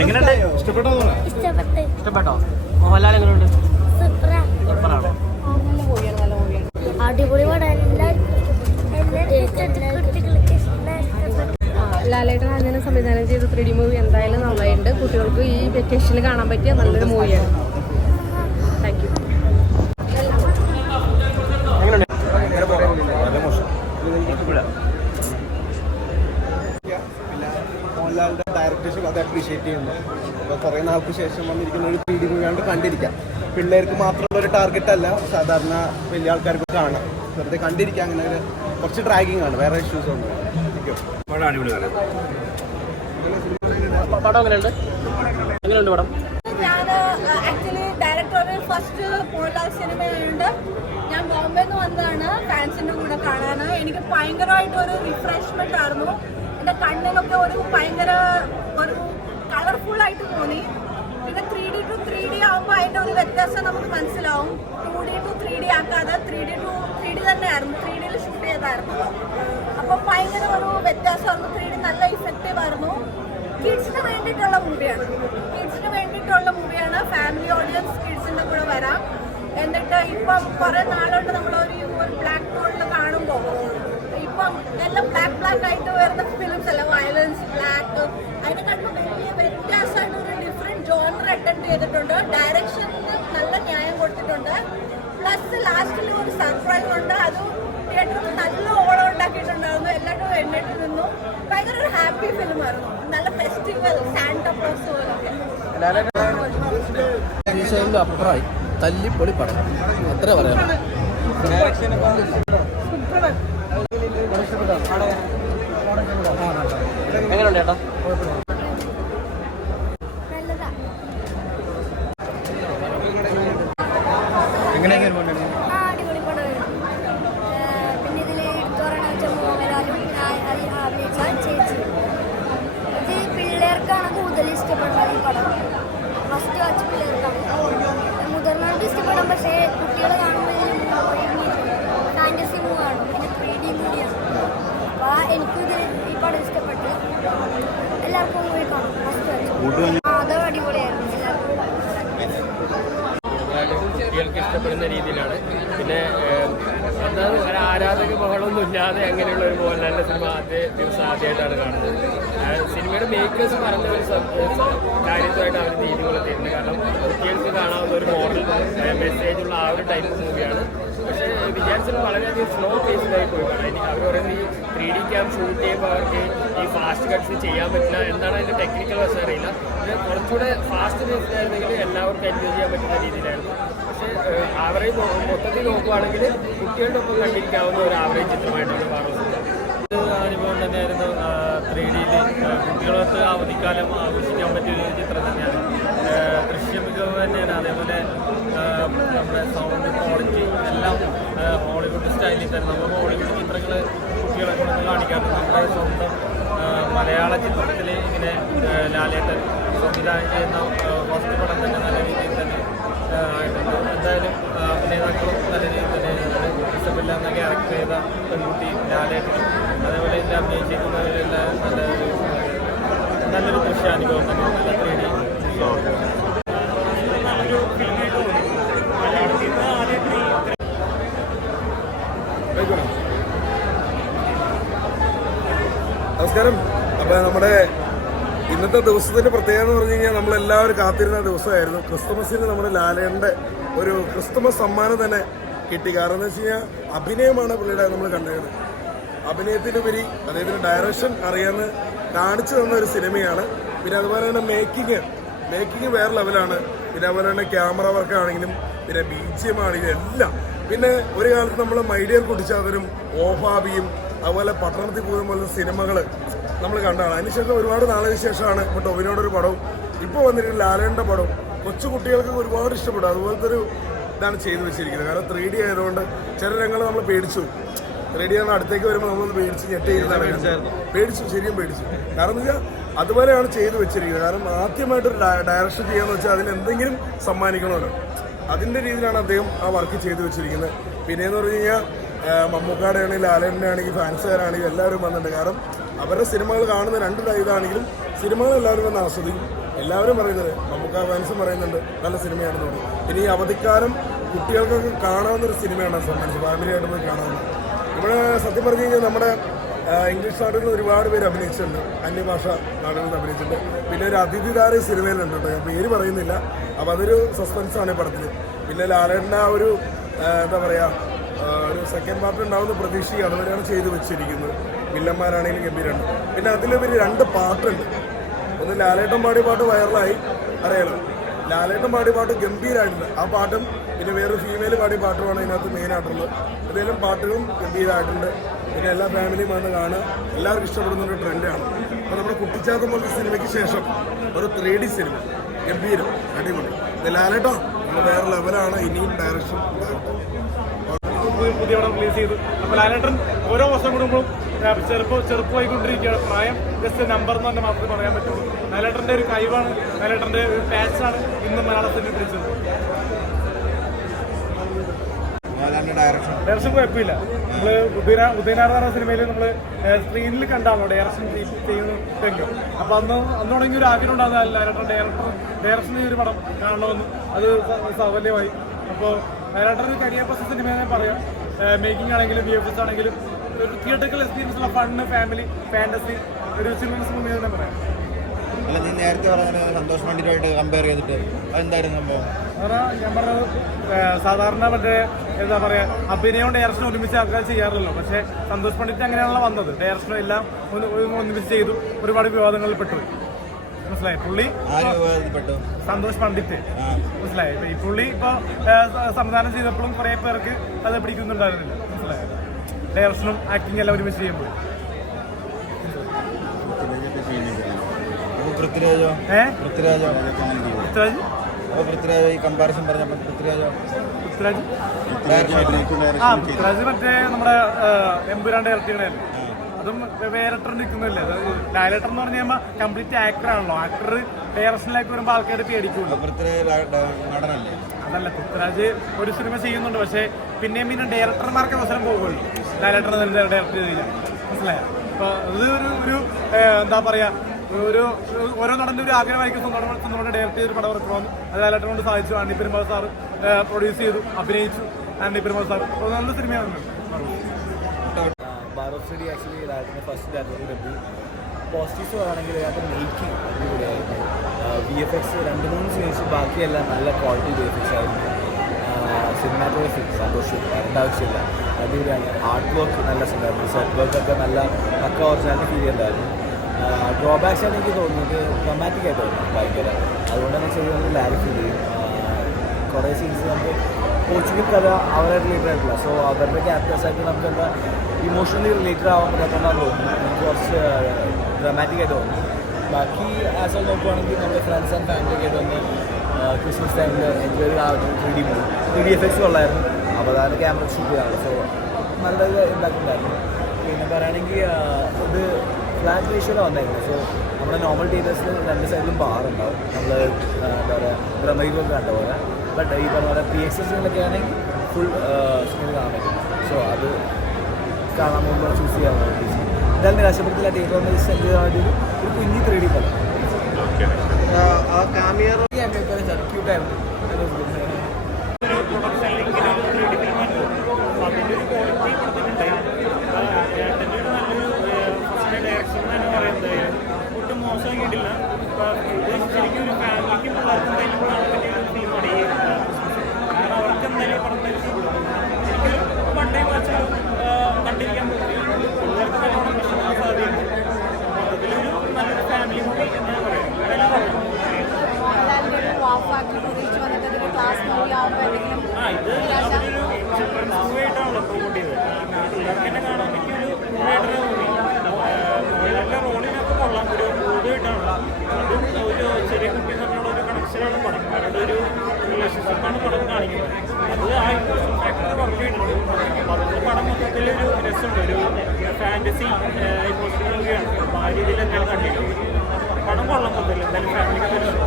എങ്ങനെയുണ്ട്? ഇഷ്ടപ്പെട്ടോ ഇഷ്ടപ്പെട്ട്. ഇഷ്ടപ്പെട്ടോ? മോഹൻലാൽ എങ്ങനെയുണ്ട്? സൂപ്പറാ. സൂപ്പറാണ്? അടിപൊളി ലാലേട്ടൻ അങ്ങനെ സംവിധാനം ചെയ്ത ത്രീ ഡി മൂവി എന്തായാലും നന്നായിട്ടുണ്ട്. കുട്ടികൾക്ക് ഈ വെക്കേഷനിൽ കാണാൻ പറ്റിയ നല്ലൊരു മൂവിയാണ് താങ്ക് യു നല്ല മോശം കുഴപ്പമില്ല പിന്നെ മോഹൻലാലിന്റെ ഡയറക്ടേഴ്സും അത് അപ്രീഷിയേറ്റ് ചെയ്യുന്നു. അപ്പോൾ കുറേ നാൾക്ക് ശേഷം വന്നിരിക്കുന്ന ഒരു ത്രീ ഡി മൂവിയാണ്ട് കണ്ടിരിക്കാം. പിള്ളേർക്ക് മാത്രമുള്ള ഒരു ടാർഗറ്റ് അല്ല സാധാരണ വലിയ ആൾക്കാർക്ക് കാണാം. വെറുതെ കണ്ടിരിക്കാം അങ്ങനെ ഒരു കുറച്ച് ട്രാഗിങ് ആണ്. വേറെ ഇഷ്യൂസ് ഒന്നും പടം അടിപൊളിയാണ് പടം എങ്ങനെയുണ്ട്? എങ്ങനെയുണ്ട് പടം? ഞാൻ ആക്ച്വലി ഡയറക്ടറിൽ ഫസ്റ്റ് മോഹൻലാൽ സിനിമയുണ്ട്. ഞാൻ ബോംബെന്ന് വന്നതാണ് ഫാൻസിന്റെ കൂടെ കാണാൻ എനിക്ക് ഭയങ്കരമായിട്ട് ഒരു റിഫ്രഷ്മെന്റ് ആയിരുന്നു. എന്റെ കണ്ണിനൊക്കെ ഒരു ഭയങ്കര ഒരു കളർഫുൾ ആയിട്ട് തോന്നി. പിന്നെ three D to three D ആകുമ്പോൾ അതിന്റെ ഒരു വ്യത്യാസം നമുക്ക് മനസ്സിലാവും. Two D to three D ആക്കാതെ three D to three D തന്നെയായിരുന്നു. ത്രീ ഡിയിൽ ഷൂട്ട് ചെയ്തായിരുന്നു. അപ്പോൾ ഭയങ്കര ഒരു വ്യത്യാസമായിരുന്നു. ത്രീ ഡി നല്ല ഇഫക്റ്റീവ് ആയിരുന്നു കിഡ്സിന് വേണ്ടിയിട്ടുള്ള മൂവിയാണ് കിഡ്സിന് വേണ്ടിയിട്ടുള്ള മൂവിയാണ് ഫാമിലി ഓഡിയൻസ് കിഡ്സിന്റെ കൂടെ വരാം എന്നിട്ട് ഇപ്പം കുറെ നാളുകൊണ്ട് നമ്മൾ ഒരു ഒരു ബ്ലാക്ക് ടോണിൽ കാണുമ്പോൾ ഇപ്പം എല്ലാം ബ്ലാക്ക് ബ്ലാക്ക് ആയിട്ട് വരുന്ന ഫിലിംസ് അല്ല വയലൻസ് ബ്ലാക്ക് അതിനെ കണ്ടു വലിയ വ്യത്യാസമായിട്ട് ഒരു ഡിഫറെന്റ് ജോണർ അറ്റൻഡ് ചെയ്തിട്ടുണ്ട് ഡയറക്ഷനിൽ നല്ല ന്യായം കൊടുത്തിട്ടുണ്ട് പ്ലസ് ലാസ്റ്റിൽ ഒരു സർപ്രൈസ് ഉണ്ട്. അതും തിയേറ്ററിൽ നല്ല ഓളം ഉണ്ടാക്കിയിട്ടുണ്ടായിരുന്നു. എല്ലാവരും എണ്ണിട്ട് നിന്നു. ഭയങ്കര ഒരു ഹാപ്പി ഫിലിമായിരുന്നു നല്ല ഫെസ്റ്റിവൽ സാന്റ ക്ലോസ് പോലൊക്കെ. അഭിപ്രായം തല്ലിപ്പൊളി പടം. എത്ര പറയാം എങ്ങനെയുണ്ട് ചേട്ടാ നല്ലതാ എങ്ങനെയൊക്കെ ആ അടിപൊളി പടമായിരുന്നു ഏഹ് പിന്നെ ഇതിൽ എടുത്തു പറയണ വെച്ചാൽ മോഹൻലാലും ഞാൻ അതിൽ അഭിനയിച്ച ചേച്ചി ഇത് പിള്ളേർക്കാണ് കൂടുതൽ ഇഷ്ടപ്പെടുന്നത് ഈ പടം ഫസ്റ്റ് വാച്ച് പിള്ളേർക്കാണ് മുതിർന്നവർക്ക് ഇഷ്ടപ്പെടും പക്ഷേ കുട്ടികൾ കാണുമ്പോൾ ഫാന്റസി മൂവാണ് പിന്നെ ത്രീ ഡി മൂവിയാണ് അപ്പോൾ എനിക്കും ഇത് ഈ പടം ഇഷ്ടപ്പെട്ടു എല്ലാവർക്കും പോയി കാണും ഫസ്റ്റ് വാച്ച് ആ അത് അടിപൊളിയായിരുന്നു എല്ലാവർക്കും കുട്ടികൾക്ക് ഇഷ്ടപ്പെടുന്ന രീതിയിലാണ്. പിന്നെ എന്താണ് ഒരു ആരാധക ബഹളമൊന്നും ഇല്ലാതെ അങ്ങനെയുള്ള ഒരു മോഹൻലാലിന്റെ സിനിമ ആദ്യ ദിവസം ആദ്യമായിട്ടാണ് കാണുന്നത്. സിനിമയുടെ മേക്കേഴ്സ് പറഞ്ഞ ഒരു കാര്യമായിട്ട് അവർ രീതികൾ തരുന്നത് കാരണം കുട്ടികൾക്ക് കാണാവുന്ന ഒരു മോഡൽ മെസ്സേജ് ഉള്ള ആ ഒരു ടൈപ്പ് മൂവിയാണ് പക്ഷേ വിചാരിച്ചത് വളരെയധികം സ്ലോ പേസിലായി പോയി കാരണം എനിക്ക് അവർ പറയുന്നത് ഈ ത്രീ ഡി ക്യാം ഷൂട്ട് ചെയ്യുമ്പോൾ അവർക്ക് ഈ ഫാസ്റ്റ് കട്ട്സ് ചെയ്യാൻ പറ്റില്ല. എന്താണ് അതിന്റെ ടെക്നിക്കൽ വശം അറിയില്ല. കുറച്ചുകൂടെ ഫാസ്റ്റ് പേസിലായിരുന്നെങ്കിൽ എല്ലാവർക്കും എൻജോയ് ചെയ്യാൻ പറ്റുന്ന രീതിയിലായിരുന്നു. പക്ഷേ ആവറേജ് മൊത്തത്തിൽ നോക്കുവാണെങ്കിൽ കുട്ടികളുടെ ഒപ്പം കണ്ടിരിക്കാവുന്ന ഒരു ആവറേജ് ചിത്രമായിട്ടാണ് കാണുന്നത്. അനുഭവം തന്നെയായിരുന്നു ത്രീ ഡിയിൽ കുട്ടികളൊത്ത് അവധിക്കാലം ആഘോഷിക്കാൻ പറ്റിയൊരു ചിത്രം തന്നെയാണ്. ദൃശ്യ മികവ് തന്നെയാണ്. അതേപോലെ നമ്മുടെ സൗണ്ട് ക്വാളിറ്റി എല്ലാം ഹോളിവുഡ് സ്റ്റൈലിൽ തന്നെ നമ്മൾ ഹോളിവുഡ് ചിത്രങ്ങൾ നമ്മുടെ സ്വന്തം മലയാള ചിത്രത്തിൽ ഇങ്ങനെ ലാലേട്ടൻ സംവിധാനം ചെയ്യുന്ന ഫസ്റ്റ് പടം തന്നെ നല്ല രീതിയിൽ തന്നെ ആയിട്ടുണ്ട്. എന്തായാലും അഭിനേതാക്കളും നല്ല രീതിയിൽ തന്നെ ഇഷ്ടമില്ല എന്ന ക്യാരക്ടർ ചെയ്ത പെൺകുട്ടി ലാലേട്ടനും അതേപോലെ എന്റെ അഭിനയിച്ചിരിക്കുന്നവരെല്ലാം നല്ല നല്ലൊരു ദൃശ്യാനുഭവം തന്നെ നല്ല ത്രീ ഡി. നമസ്കാരം. അപ്പൊ നമ്മുടെ ഇന്നത്തെ ദിവസത്തിന്റെ പ്രത്യേകത എന്ന് പറഞ്ഞു കഴിഞ്ഞാൽ നമ്മൾ എല്ലാവരും കാത്തിരുന്ന ദിവസമായിരുന്നു. ക്രിസ്തുമസിന് നമ്മുടെ ലാലയുടെ ഒരു ക്രിസ്തുമസ് സമ്മാനം തന്നെ കിട്ടി. കാരണം എന്ന് വെച്ച് കഴിഞ്ഞാൽ അഭിനയമാണ് പുള്ളിയുടെ നമ്മൾ കണ്ടത് അഭിനയത്തിനുപരി അദ്ദേഹത്തിന്റെ ഡയറക്ഷൻ അറിയാന്ന് കാണിച്ചു തന്ന ഒരു സിനിമയാണ്. പിന്നെ അതുപോലെ തന്നെ മേക്കിങ് മേക്കിങ് വേറെ ലെവലാണ് പിന്നെ അതുപോലെ തന്നെ ക്യാമറ വർക്ക് ആണെങ്കിലും പിന്നെ ബി ആണെങ്കിലും എല്ലാം. പിന്നെ ഒരു കാലത്ത് നമ്മൾ മൈഡിയർ കുട്ടിച്ചാതരും ഓഫാബിയും അതുപോലെ പട്ടണത്തിൽ പോകുന്ന പോലെ സിനിമകൾ നമ്മൾ കണ്ടതാണ്. അതിനുശേഷം ഒരുപാട് നാളിന് ശേഷമാണ് ഇപ്പോൾ ടൊവിനോട് ഒരു പടവും. ഇപ്പോൾ വന്നിരിക്കുന്ന ലാലേന്റെ പടവും. കൊച്ചു കുട്ടികൾക്ക് ഒരുപാട് ഇഷ്ടപ്പെടും അതുപോലത്തെ ഒരു ഇതാണ് ചെയ്തു വെച്ചിരിക്കുന്നത്. കാരണം ത്രീ ഡി ആയതുകൊണ്ട് ചില രംഗങ്ങൾ നമ്മൾ പേടിച്ചു. ത്രീ ഡി ആണ് അടുത്തേക്ക് വരുമ്പോൾ നമ്മളൊന്ന് പേടിച്ച് ഞെട്ടിയിരുന്നാണ് പേടിച്ചു ശരിയും പേടിച്ചു. കാരണം എന്ന് വെച്ചാൽ അതുപോലെയാണ് ചെയ്തു വെച്ചിരിക്കുന്നത്. കാരണം ആദ്യമായിട്ടൊരു ഡയറക്ഷൻ ചെയ്യാന്ന് വെച്ചാൽ അതിന് എന്തെങ്കിലും സമ്മാനിക്കണമല്ലോ. അതിന്റെ രീതിയിലാണ് അദ്ദേഹം ആ വർക്ക് ചെയ്തു വെച്ചിരിക്കുന്നത്. പിന്നെ എന്ന് പറഞ്ഞു കഴിഞ്ഞാൽ മമ്മൂക്കാടെ ആണെങ്കിൽ ലാലേന്റെ ആണെങ്കിൽ ഫാൻസുകാരാണെങ്കിലും എല്ലാവരും വന്നിട്ടുണ്ട്. കാരണം അവരുടെ സിനിമകൾ കാണുന്ന രണ്ട് ഇതാണെങ്കിലും സിനിമകൾ എല്ലാവരും വന്ന് ആസ്വദിക്കും. എല്ലാവരും പറയുന്നത് നമുക്ക് ഫാൻസും പറയുന്നുണ്ട് നല്ല സിനിമയാണെന്ന് പറയും ഇനി അവധിക്കാലം കുട്ടികൾക്കൊക്കെ കാണാവുന്ന ഒരു സിനിമയാണ് സമ്മാനിച്ചത് ഫാമിലിയായിട്ട് പോയി കാണാവുന്ന ഇവിടെ സത്യം പറഞ്ഞു കഴിഞ്ഞാൽ നമ്മുടെ ഇംഗ്ലീഷ് നാടുകളിൽ ഒരുപാട് പേര് അഭിനയിച്ചിട്ടുണ്ട്. അന്യഭാഷ നാടുകളിൽ അഭിനയിച്ചിട്ടുണ്ട്. പിന്നെ ഒരു അതിഥി താര ഈ സിനിമയിലുണ്ട് കേട്ടോ. ഞാൻ പേര് പറയുന്നില്ല. അപ്പോൾ അതൊരു സസ്പെൻസാണ് ഈ പടത്തിൽ പിന്നെ ലാലേട്ടന്റെ ആ ഒരു എന്താ പറയുക ഒരു സെക്കൻഡ് പാർട്ട് ഉണ്ടാവുന്ന പ്രതീക്ഷയും അതുവരെയാണ് ചെയ്തു വെച്ചിരിക്കുന്നത്. വില്ലന്മാരാണെങ്കിലും ഗംഭീരമാണ് പിന്നെ അതിലുപരി രണ്ട് പാട്ടുണ്ട്. ഒന്ന് ലാലേട്ടൻ പാടി പാട്ട് വൈറലായി. അറിയാലോ? ലാലേട്ടൻ പാടി പാട്ട് ഗംഭീരമായിട്ടുണ്ട് ആ പാട്ടും പിന്നെ വേറൊരു ഫീമെയിൽ പാടി പാട്ടുമാണ് അതിനകത്ത് മെയിൻ ആയിട്ടുള്ളത്. ഏതെങ്കിലും പാട്ടുകളും ഗംഭീരമായിട്ടുണ്ട് പിന്നെ എല്ലാ ഫാമിലിയും വന്ന് കാണുക. എല്ലാവർക്കും ഇഷ്ടപ്പെടുന്ന ഒരു ട്രെൻഡാണ് അപ്പോൾ നമ്മുടെ കുട്ടിച്ചാത്തം പോലത്തെ സിനിമയ്ക്ക് ശേഷം ഒരു ത്രീ ഡി സിനിമ ഗംഭീരം. അടിപൊളി. ലാലേട്ടോ നമ്മൾ വേറെ ലെവലാണ് ഇനിയും ഡയറക്ഷൻ പുതിയ പടം റിലീസ് ചെയ്തു. അപ്പോൾ ലാലേട്ടൻ ഓരോ വർഷം കൂടുമ്പോഴും ചെറുപ്പം ചെറുപ്പമായിക്കൊണ്ടിരിക്കുകയാണ്. പ്രായം ജസ്റ്റ് നമ്പർ എന്ന് തന്നെ മാത്രമേ പറയാൻ പറ്റുള്ളൂ. മലേട്ടന്റെ ഒരു കഴിവാണ്. മലേട്ടന്റെ ഒരു പാച്ചാണ് ഇന്ന് മലയാളത്തിന് സിനിമ പിടിച്ചത് ഡയറക്ഷൻ കുഴപ്പമില്ല. നമ്മൾ ഉദയന ഉദയനാർ സിനിമയിൽ നമ്മൾ സ്ക്രീനിൽ കണ്ടാണല്ലോ ഡയറക്ഷൻ ചെയ്യുന്നെങ്കിലും അപ്പോൾ അന്ന് അന്ന് തുടങ്ങിയ ഒരു ആഗ്രഹം ഉണ്ടാകുന്ന ഡയറക്ടർ ഡയറക്ടർ ഡയറക്ഷൻ ഒരു പടം കാണണമെന്നും. അത് സൗകര്യമായി. സാഫല്യമായി അപ്പോൾ ഡയറക്ടർ കരിയർ സിനിമ ഞാൻ പറയാം. മേക്കിംഗ് ആണെങ്കിലും വി എഫ് എസ് ആണെങ്കിലും ഒരു തിയേറ്ററിക്കൽ എക്സ്പീരിയൻസ് ഉള്ള ഫണ്ണ് ഫാമിലി ഫാന്റസി ഒരു ചിൽഡ്രൻസ് മൂവി തന്നെ പറയാം. അല്ല നീ നേരത്തെ പറഞ്ഞ സന്തോഷ് പണ്ഡിറ്റുമായിട്ട് കമ്പയർ ചെയ്തിട്ട് അതെന്തായിരുന്നു സംഭവം? ഞാൻ പറഞ്ഞത് സാധാരണ മറ്റേ എന്താ പറയാ അഭിനയവും ഡയറക്ഷനും ഒരുമിച്ച് ആൾക്കാർ ചെയ്യാറില്ലല്ലോ. പക്ഷേ സന്തോഷ് പണ്ഡിറ്റ് അങ്ങനെയാണല്ലോ വന്നത്. ഡയറക്ഷനും എല്ലാം ഒന്ന് ഒന്ന് ഒന്നിച്ച് ചെയ്തു. ഒരുപാട് വിവാദങ്ങളിൽ പെട്ടു. മനസ്സിലായി? പുള്ളി സന്തോഷ് പണ്ഡിറ്റ്. മനസ്സിലായി? ഈ പുള്ളി ഇപ്പൊ സംവിധാനം ചെയ്തപ്പോഴും കുറെ പേർക്ക് അത് പിടിക്കുന്നുണ്ടായിരുന്നില്ല. മനസ്സിലായി? ഡയറക്ഷനും ആക്ടിങ് എല്ലാം ഒരുമിച്ച് ചെയ്യുമ്പോൾ. അപ്പോൾ പൃഥ്വിരാജോ? ഏഹ് പൃഥ്വിരാജോ? പൃഥ്വിരാജ്? അപ്പോൾ പൃഥ്വിരാജോ ഈ കമ്പാരിസൺ പറഞ്ഞപ്പോൾ പൃഥ്വിരാജോ? പൃഥ്വിരാജ്? ഡയറക്ഷൻ ആ പൃഥ്വിരാജ് മറ്റേ നമ്മുടെ എമ്പുരാൻ ഡയറക്ടറുടെ അതും വേറിട്ട് നിൽക്കുന്നില്ല ഡയറക്ടർ എന്ന് പറഞ്ഞു കഴിയുമ്പോൾ കംപ്ലീറ്റ് ആക്ടർ ആണല്ലോ. ആക്ടർ ഡയറക്ഷനിലേക്ക് വരുമ്പോൾ ആൾക്കാർ പേടിക്കുള്ളൂ അതല്ല പൃഥ്വിരാജ് ഒരു സിനിമ ചെയ്യുന്നുണ്ട്. പക്ഷേ പിന്നെയും പിന്നെ ഡയറക്ടർമാർക്ക് അവസരം പോകുള്ളൂ ഡയറക്ടർ തന്നെ ഡയറക്ടർ ചെയ്തില്ല മനസ്സിലായോ? അപ്പോൾ അത് ഒരു ഒരു എന്താ പറയാ ഒരു ഓരോ നടന്റെ ഒരു ആഗ്രഹമായിരിക്കും സ്വന്തം സ്വന്തമായിട്ട് ഡയറക്ട് ചെയ്തൊരു പടം ഇറക്കണമെന്ന് അത് ഡയറക്ടർ കൊണ്ട് സാധിച്ചു. ആണ്ടി പെരുമാൾ സാർ പ്രൊഡ്യൂസ് ചെയ്തു അഭിനയിച്ചു ആണ്ടി പെരുമാൾ സാർ അപ്പോൾ നല്ല സിനിമയാണ് ഫസ്റ്റ് രാജ്യത്തിന്റെ ഡബ്ല്യൂ പോസിറ്റീവ്സ് പറയുകയാണെങ്കിൽ അതിനകത്ത് മേക്കിംഗ് അടിപൊളിയായിരുന്നു. വി എഫ് എക്സ് രണ്ട് മൂന്ന് സീൻസ് ബാക്കിയെല്ലാം നല്ല ക്വാളിറ്റി വി എഫ് എക്സ് ആയിരുന്നു. സിനിമാറ്റോഗ്രഫി സന്തോഷം വരേണ്ട ആവശ്യമില്ല അടിപൊളിയാണ്. ആർട്ട് വർക്ക് നല്ല സിനിമയായിരുന്നു. സെറ്റ് വർക്കൊക്കെ നല്ല പക്ക ഒറിജിനാലിറ്റി ഫീൽ ചെയ്യുന്നുണ്ടായിരുന്നു ഡ്രോബാക്സ് ആണ് എനിക്ക് തോന്നുന്നത്. ഡ്രമാറ്റിക് ആയിട്ട് തോന്നുന്നു ഭയങ്കര. അതുകൊണ്ട് തന്നെ ശരിക്കും ലാരി ഫീൽ ചെയ്യും കുറേ സീൻസ് നമുക്ക് പോർച്ചുഗൽ കഥ അവരെ റിലേറ്റഡ് ആയിട്ടില്ല. സോ അവരുടെ ക്യാരക്ടേഴ്സായിട്ട് നമുക്ക് എന്താ ഇമോഷണലി റിലേറ്റഡ് ആവാൻ പറ്റാത്തതുകൊണ്ടാണ് തോന്നുന്നു എനിക്ക് കുറച്ച് ഡ്രമാറ്റിക് ആയിട്ട് തോന്നുന്നു. ബാക്കി ആസ് ഓൾ നോക്കുവാണെങ്കിൽ നമ്മുടെ ഫ്രണ്ട്സ് ആൻഡ് ഫാമിലി ആയിട്ട് വന്ന് ക്രിസ്മസ് ടൈമിൽ എൻജോയ് ചെയ്ത് ആ three D movie three D effects ഉള്ളായിരുന്നു അപ്പോൾ അതാണ് ക്യാമറ ഷൂട്ട് ചെയ്യാറ് സോ നല്ലത് ഉണ്ടാക്കുന്നുണ്ടായിരുന്നു പിന്നെ പറയുകയാണെങ്കിൽ ഇത് ഫ്ലാറ്റ് റേഷ്യോയിലാണ് വന്നായിരുന്നു സോ നമ്മുടെ നോർമൽ തിയേറ്റേഴ്സിൽ രണ്ട് സൈഡിലും ബാർ ഉണ്ടാവും. നമ്മൾ എന്താ പറയുക ബ്രഹ്മയുഗം കണ്ട പോലെ. ബട്ട് ഈ പറഞ്ഞ പോലെ പി എക്സ് എസിലൊക്കെ ആണെങ്കിൽ ഫുൾ സ്ക്രീൻ കാണാൻ പറ്റും. സോ അത് കാണാൻ പോകുമ്പോൾ ചൂസ് ചെയ്യാൻ വേണ്ടി എന്തായാലും നിരാശപ്പെടുത്തില്ല. ജസ്റ്റ് എൻജോയ് ഒരു- കുഞ്ഞി ത്രീ ഡി പോലെ. ആ കാമിയർ ക്യൂട്ടായിരുന്നു ഒരു റിലേഷൻഷിപ്പാണ് പടം കാണിക്കുന്നത്. അത് ആ ഇൻട്രസ്റ്റ് ഫാക്ടർ വർക്ക് ചെയ്യുന്നുണ്ട് അതുകൊണ്ട് പടം മൊത്തത്തിൽ ഒരു രസമുണ്ട്. ഒരു ഫാന്റസി ഇമോഷണൽ മൂവിയാണ് അപ്പോൾ ആ രീതിയിൽ എന്തെങ്കിലും കണ്ടിട്ടുണ്ട്. പടം കൊള്ളം മൊത്തത്തിൽ എന്തായാലും ഫാമിലിക്ക് തരുന്നുണ്ട്